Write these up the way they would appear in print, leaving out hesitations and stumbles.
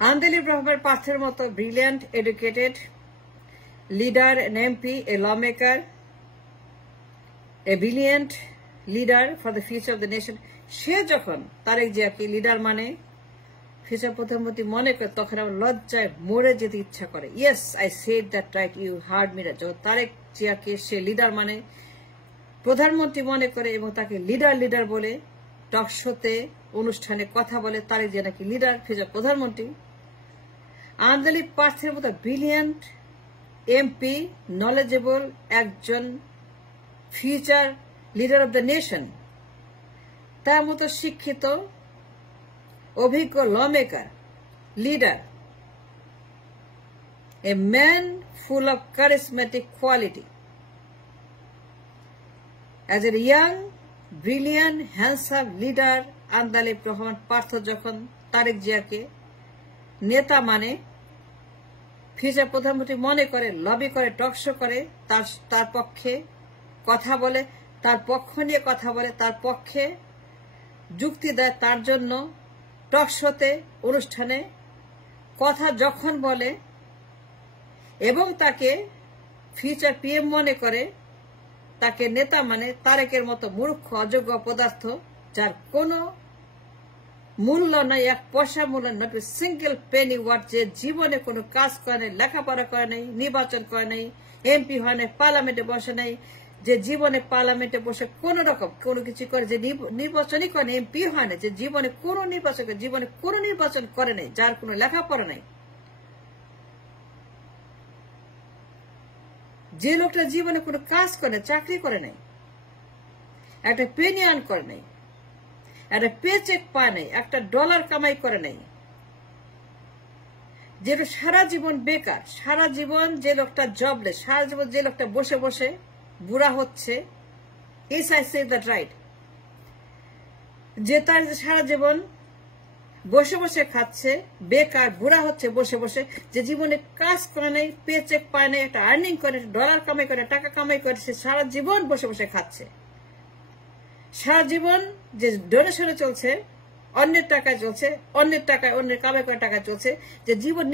আন্দালিব রহমান পার্থের মতো brilliant educated leader, an MP, a lawmaker, a brilliant leader for the future of the nation. সে যখন তারেক জিয়াকে leader মানে future প্রধানমন্ত্রী মনে করে তখন আমার লজ্জায় মরে যেতে ইচ্ছা করে। Yes, I said that right, you heard me right. Tarique জিয়াকে সে লিডার মানে প্রধানমন্ত্রী মনে করে এবং তাকে লিডার বলে টক শোতে অনুষ্ঠানে কথা বলে তারেক জিয়া নাকি লিডার, ফিউচার প্রধানমন্ত্রী। আন্দালিব পার্থের মতো ব্রিলিয়ান্ট এমপি, নলেজেবল একজন future leader of the nation, তার মতো শিক্ষিত অভিজ্ঞ lawmaker leader, a man full of charismatic quality, as a young brilliant handsome leader Andalib Rahman Partho যখন তারেক জিয়াকে নেতা মানে ফিউচার প্রধানমন্ত্রী মনে করে, লবি করে, টকশো করে, তার পক্ষে কথা বলে, তার পক্ষ নিয়ে কথা বলে, তার পক্ষে যুক্তি দেয়, তার জন্য টকশোতে অনুষ্ঠানে কথা যখন বলে এবং তাকে ফিউচার পিএম মনে করে, তাকে নেতা মানে তারেকের মতো মূর্খ অযোগ্য পদার্থ যার কোনো মূল্য নাই, এক পয়সা মূল্য, not a single penny worth, যে জীবনে কোনো কাজ করে নাই, লেখাপড়া করে নাই, নির্বাচন করে নাই, এমপি হয় নাই, পার্লামেন্টে বসে নাই, যে জীবনে পার্লামেন্টে বসে কোন রকম কোনো কিছু করে, যে নির্বাচনই করে, এমপি হয় না, যে জীবনে কোনো নির্বাচন করে নাই, যার কোনো লেখাপড়া নাই, যে লোকটা জীবনে কোনো কাজ করে নাই, চাকরি করে নাই, একটা পেনি আর্ন করে নাই, একটা পেচেক পায় নাই, একটা ডলার কামাই করে নাই, যেটা সারা জীবন বেকার, সারা জীবন যে লোকটা জবলেস, সারা জীবন যে লোকটা বসে বসে বুড়া হচ্ছে, ইস আই সে দ্যাট রাইট, যে তার সারা জীবন বসে বসে খাচ্ছে, বেকার বুড়া হচ্ছে বসে বসে, যে জীবনে কাজ করে নাই, পেচেক পায় নাই, একটা আর্নিং করে, ডলার কামাই করে, টাকা কামাই করে, সে সারা জীবন বসে বসে খাচ্ছে, সারা জীবন যে ডোনেশনে চলছে, অন্যের টাকায় চলছে, অন্যের টাকায়, অন্যের কামাই করা টাকায় চলছে, যে জীবন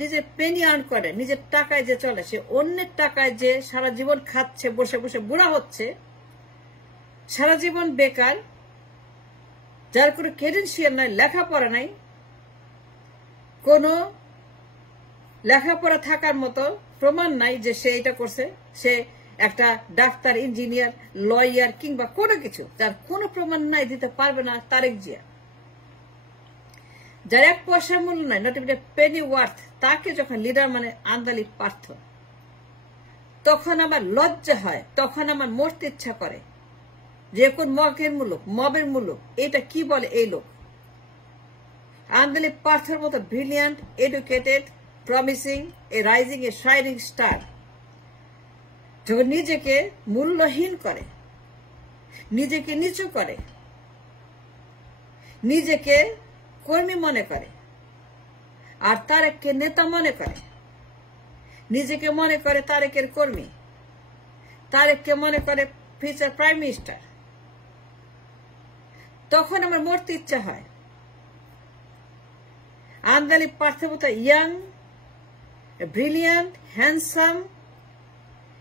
নিজের পেনি আর্ন করে, নিজের টাকায় যে চলে, সে অন্যের টাকায় যে সারা জীবন খাচ্ছে, বসে বসে বুড়া হচ্ছে, সারা জীবন বেকার, যার কোনো ক্রেডেনশিয়াল নাই, লেখাপড়া নাই, কোনো লেখাপড়া থাকার মতো প্রমাণ নাই যে সে এটা করছে, সে একটা ডাক্তার, ইঞ্জিনিয়ার, লয়ার কিংবা কোনো কিছু, যার কোনো প্রমাণ নাই, দিতে পারবে না তারেক জিয়া, যার এক পয়সার মূল্য নাই, not even a Penney worth, তাকে যখন লিডার মানে আন্দালিব পার্থ, তখন আমার লজ্জা হয়, তখন আমার মরতে ইচ্ছা করে, যে কোন মবের মূলক, এটা কি বলে এই লোক। আন্দালিব পার্থের মতো brilliant educated promising a rising A shining star যখন নিজেকে মূল্যহীন করে, নিজেকে নিচু করে, নিজেকে কর্মী মনে করে, আর তারেককে নেতা মনে করে, নিজেকে মনে করে তারেকের কর্মী, তারেককে মনে করে ফিউচার প্রাইম মিনিস্টার, তখন আমার মরতে ইচ্ছা হয়। আন্দালিব পার্থের মতো young, brilliant, handsome,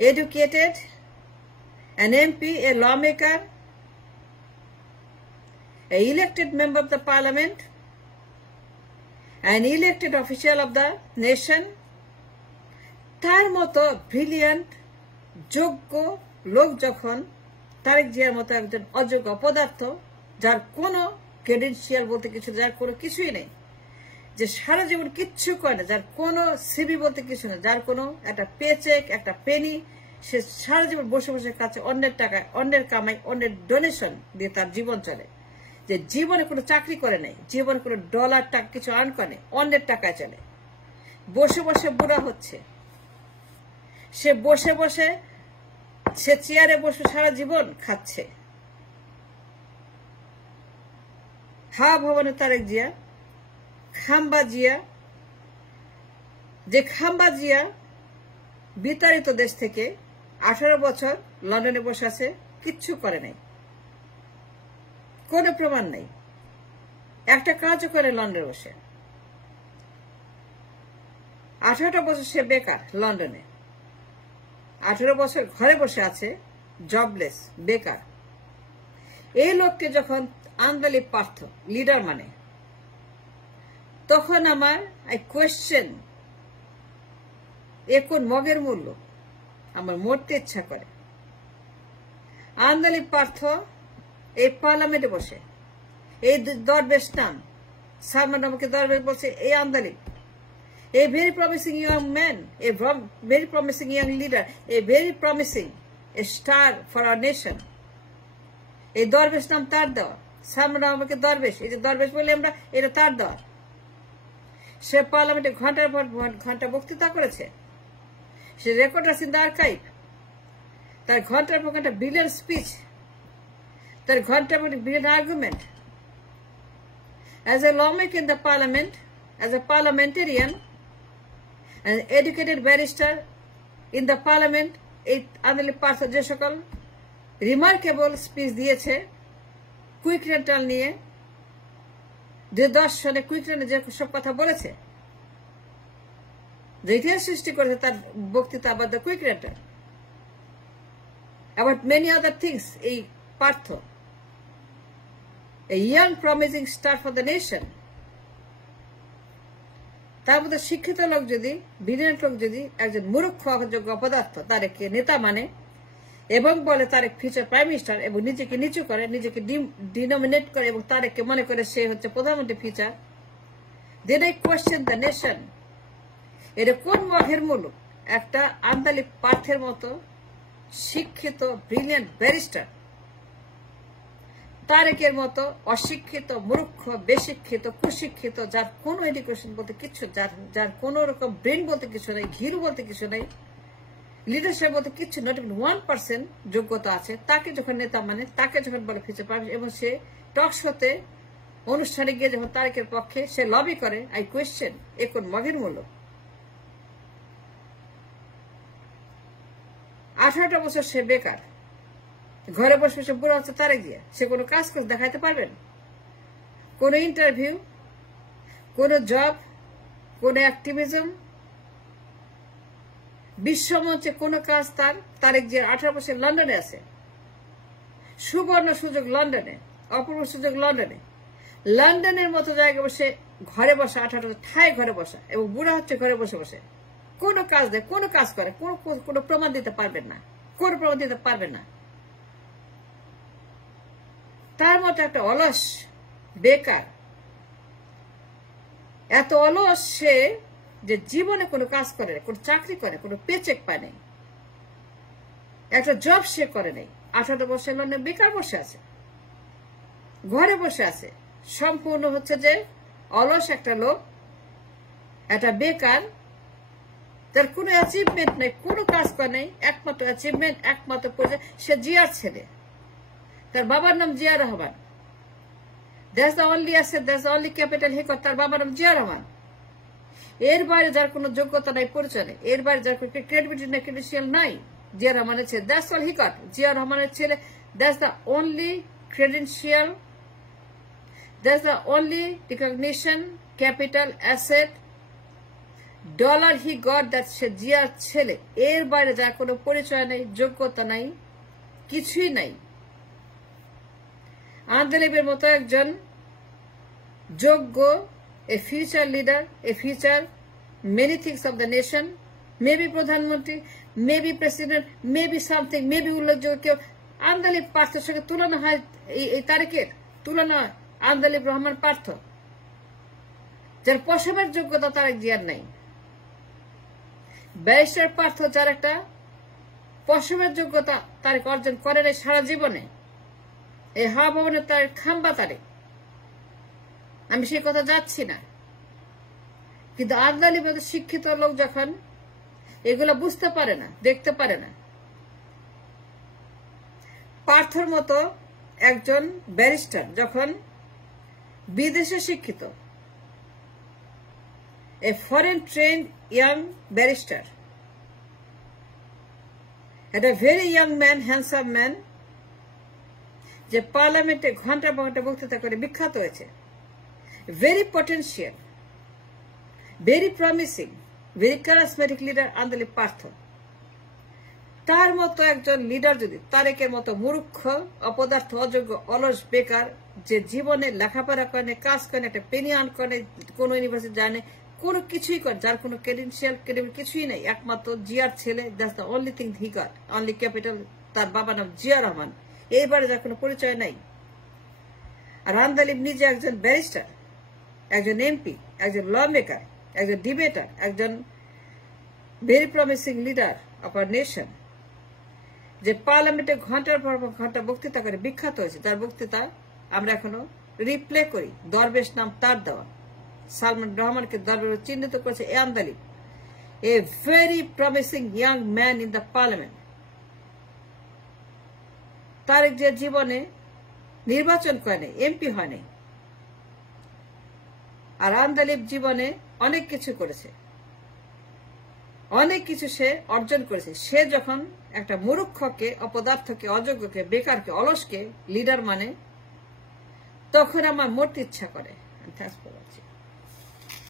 educated, an MP, a lawmaker, an elected member of the parliament, an elected official of the nation, তার মতো ব্রিলিয়ান্ট যোগ্য লোক যখন তারেক জিয়ার মতো একজন অযোগ্য পদার্থ, যার কোনো ক্রেডেনশিয়াল বলতে কিছু, যার কোনো কিছুই নেই, যে সারা জীবন কিচ্ছু করে না, যার কোনো সিবি বলতে কিছু নেই, যার কোনো একটা পেচেক, একটা পেনি, সে সারা জীবন বসে বসে খাচ্ছে, অন্যের টাকায়, অন্যের কামাই, অন্যের ডোনেশন দিয়ে তার জীবন চলে, যে জীবনে কোনো চাকরি করে নাই, জীবনে কোনো ডলার টাকা কিছু আর্ন করে নাই, অন্যের টাকায় চলে, বসে বসে বুড়া হচ্ছে, সে বসে বসে, সে চেয়ারে বসে সারা জীবন খাচ্ছে। হাওয়া ভবনে তারেক জিয়া, খাম্বা জিয়া, যে খাম্বা জিয়া বিতাড়িত দেশ থেকে 18 বছর লন্ডনে বসে আছে, কিচ্ছু করে নাই, কোনো প্রমাণ নাই, একটা কাজও করে লন্ডনে বসে। 18 বছর সে বেকার লন্ডনে, 18 বছর ঘরে বসে আছে, জবলেস, বেকার। এই লোককে যখন আন্দালিব পার্থ লিডার মানে, তখন আমার আই কোয়েশ্চেন, এ কোন মগের মূল্য? আমার মরতে ইচ্ছা করে। আন্দালিব পার্থ এই পার্লামেন্টে বসে, এই দরবেশ নাম সালমান আমাকে দরবেশ বলছে, এই Andalib, a very promising young man, a very promising young leader, a very promising a star for our nation. এই দরবেশ নাম তার দেওয়া, সালমান আমাকে দরবেশ, এই যে দরবেশ বলে আমরা, এটা তার দেওয়া। সে পার্লামেন্টে ঘন্টার পর ঘন্টা বক্তৃতা করেছে, সে রেকর্ড আছে ইন দ্য আর্কাইভ। তার ঘন্টার পর ঘন্টা ব্রিলিয়ান্ট স্পিচ, তার ঘন্টার পর brilliant argument. As a lawmaker in the parliament, as a parliamentarian, an educated barrister in the parliament, এই আন্দালিব পার্থ যে সকল রিমার্কেবল স্পিচ দিয়েছে কুইক রেন্টাল নিয়ে, 2010 সালে কুইক রেন্টাল যে সব কথা বলেছে, যে ইতিহাস সৃষ্টি করেছে তার বক্তৃতা about the quick rental, about many other things, এই Partha, a young promising star for the nation। তার মধ্যে শিক্ষিত লোক যদি, ব্রিলিয়ান্ট লোক যদি একজন মূর্খ অযোগ্য অপদার্থ তারেককে নেতা মানে এবং বলে তারেক ফিউচার প্রাইম মিনিস্টার, এবং নিজেকে নিচু করে, নিজেকে ডিনোমিনেট করে এবং তারেককে মনে করে সে হচ্ছে প্রধানমন্ত্রী future, then I question the nation. এটা কোন মগের মুলুক? একটা আন্দালিব পার্থের মতো শিক্ষিত ব্রিলিয়ান্ট ব্যারিস্টার তারেকের মতো অশিক্ষিত, মূর্খ, বেশিক্ষিত, কুশিক্ষিত, যার কোনো এডুকেশন বলতে কিছু, যার কোনো রকম ব্রেন বলতে কিছু নেই, ঘিরু বলতে কিছু নেই, লিডারশিপ বলতে কিছু, নট ইভেন 1% যোগ্যতা আছে, তাকে যখন নেতা মানে, তাকে যখন বলে ফিউচার প্রাইম, এবং সে টক শোতে অনুষ্ঠানে গিয়ে যখন তারেকের পক্ষে সে লবি করে, আই কোয়েশ্চেন, এ কোন মগের মূল্য? 18টা বছর সে বেকার, ঘরে বসে বসে বুড়া হচ্ছে তারেক দিয়ে, সে কোনো কাজ করে দেখাতে পারবেন? কোন ইন্টারভিউ, কোন জব, কোন অ্যাক্টিভিজম, বিশ্বমঞ্চে কোন কাজ তারেক যে 18 বছর লন্ডনে আছে, সুবর্ণ সুযোগ লন্ডনে, অপূর্ব সুযোগ লন্ডনে, লন্ডনের মতো জায়গায় বসে ঘরে বসা, 18 ঠায় ঘরে বসা, এবং বুড়া হচ্ছে ঘরে বসে বসে, কোনো কাজ দেয়, কোনো কাজ করে, কোনো প্রমাণ দিতে পারবেন না, কোনো প্রমাণ দিতে পারবেন না। তার মতো একটা অলস বেকার, এত অলস সে যে জীবনে কোনো কাজ করে না, কোনো চাকরি করে, কোনো পেচেক পায় নাই, একটা জব সে করে নাই, 18 বছর লন্ডনে বেকার বসে আছে, ঘরে বসে আছে, সম্পূর্ণ হচ্ছে যে অলস একটা লোক, একটা বেকার, তার কোনো অ্যাচিভমেন্ট নেই, কোনো কাজ করে নেই, একমাত্র অ্যাচিভমেন্ট, একমাত্র সে জিয়ার ছেলে, তার বাবার নাম Zia Rahman, that's the only asset, that's the only capital he got, তার বাবার নাম জিয়া রহমান। এর বাইরে যার কোনো যোগ্যতা নাই, পরিচয় নেই, এর বাইরে যার কোনো ক্রেডিবিলিটি নাই, ক্রেডেনশিয়াল নাই, জিয়া রহমানের ছেলে, that's all he got, Zia রহমানের ছেলে, that's the only credential, that's the only recognition, capital, asset, dollar he got, that say জিয়ার ছেলে। এর বাইরে যার কোনো পরিচয় নেই, যোগ্যতা নাই, কিছুই নাই। আন্দালিবের মতো একজন যোগ্য, a future leader, a future many things of the nation, maybe প্রধানমন্ত্রী, maybe president, maybe something, maybe উল্লেখযোগ্য কেউ, আন্দালিব পার্থের সঙ্গে তুলনা হয়, এই তারেকের তুলনা আন্দালিব রহমান পার্থ, যার পশমের যোগ্যতা তারেক জিয়ার নাই। ব্যারিস্টার পার্থ, যার একটা পশমের যোগ্যতা তারেক অর্জন করে নাই সারা জীবনে, এই হাওয়া ভবনের তার খাম্বা তারেক, আমি সেই কথা যাচ্ছি না, কিন্তু আন্দালিব মতো শিক্ষিত লোক যখন এগুলো বুঝতে পারে না, দেখতে পারে না, পার্থর মতো একজন ব্যারিস্টার যখন বিদেশে শিক্ষিত, a foreign trained young barrister, একটা very young man, handsome man, যে পার্লামেন্টে ঘন্টা ঘন্টা বক্তৃতা করে বিখ্যাত হয়েছে, very potential, very promising, very charismatic leader Andalib Partho. তার মতো একজন লিডার যদি তারেকের মতো মূর্খ, অপদার্থ, অযোগ্য, অলস, বেকার, যে জীবনে লেখাপড়া করে, কাজ করে, একটা পেনি আর্ন করে, কোন ইউনিভার্সিটি জানে, কোনো কিছুই করে, যার কোনো ক্রেডেন্সিয়াল কিছুই নেই, একমাত্র জিয়ার ছেলে, that's the only thing he got, only capital, তার বাবার নাম জিয়া রহমান, এইবারে যার কোনো পরিচয় নাই। আর আন্দালিব নিজে একজন ব্যারিস্টার, একজন এমপি, একজন ল মেকার, একজন ডিবেটার, একজন very promising leader of our nation, যে পার্লামেন্টে ঘন্টার পর ঘন্টা বক্তৃতা করে বিখ্যাত হয়েছে। তার বক্তৃতা আমরা এখনো রিপ্লে করি। দরবেশ নাম তার দেওয়া। সালমান রহমানকে দরবেশ চিহ্নিত করেছে a Andalib, a very promising young man in the parliament. Tarique যে জীবনে নির্বাচন করেনি, এমপি হয়নি, আর আন্দালিব জীবনে অনেক কিছু করেছে, অনেক কিছু সে অর্জন করেছে। সে যখন একটা মূর্খকে, অপদার্থকে, অযোগ্যকে, বেকারকে, অলসকে লিডার মানে, তখন আমার মরতে ইচ্ছা করে। Thanks for watching.